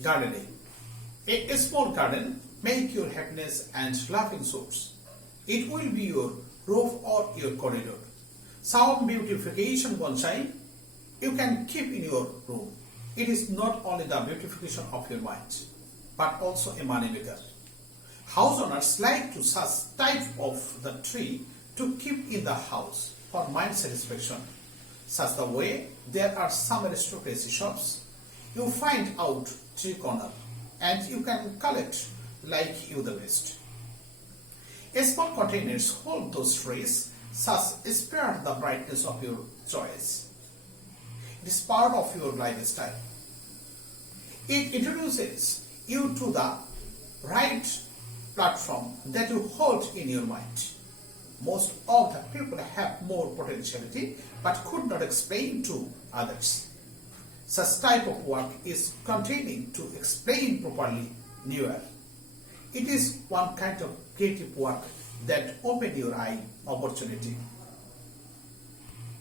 Gardening. A small garden make your happiness and laughing source. It will be your roof or your corridor. Some beautification bonsai you can keep in your room. It is not only the beautification of your mind, but also a money maker. House owners like to such type of the tree to keep in the house for mind satisfaction. Such the way there are some aristocracy shops. You find out tree corner and you can collect like you the best. Small containers hold those trees, such spare the brightness of your choice. It is part of your lifestyle. It introduces you to the right platform that you hold in your mind. Most of the people have more potentiality but could not explain to others. Such type of work is continuing to explain properly newer. It is one kind of creative work that open your eye opportunity.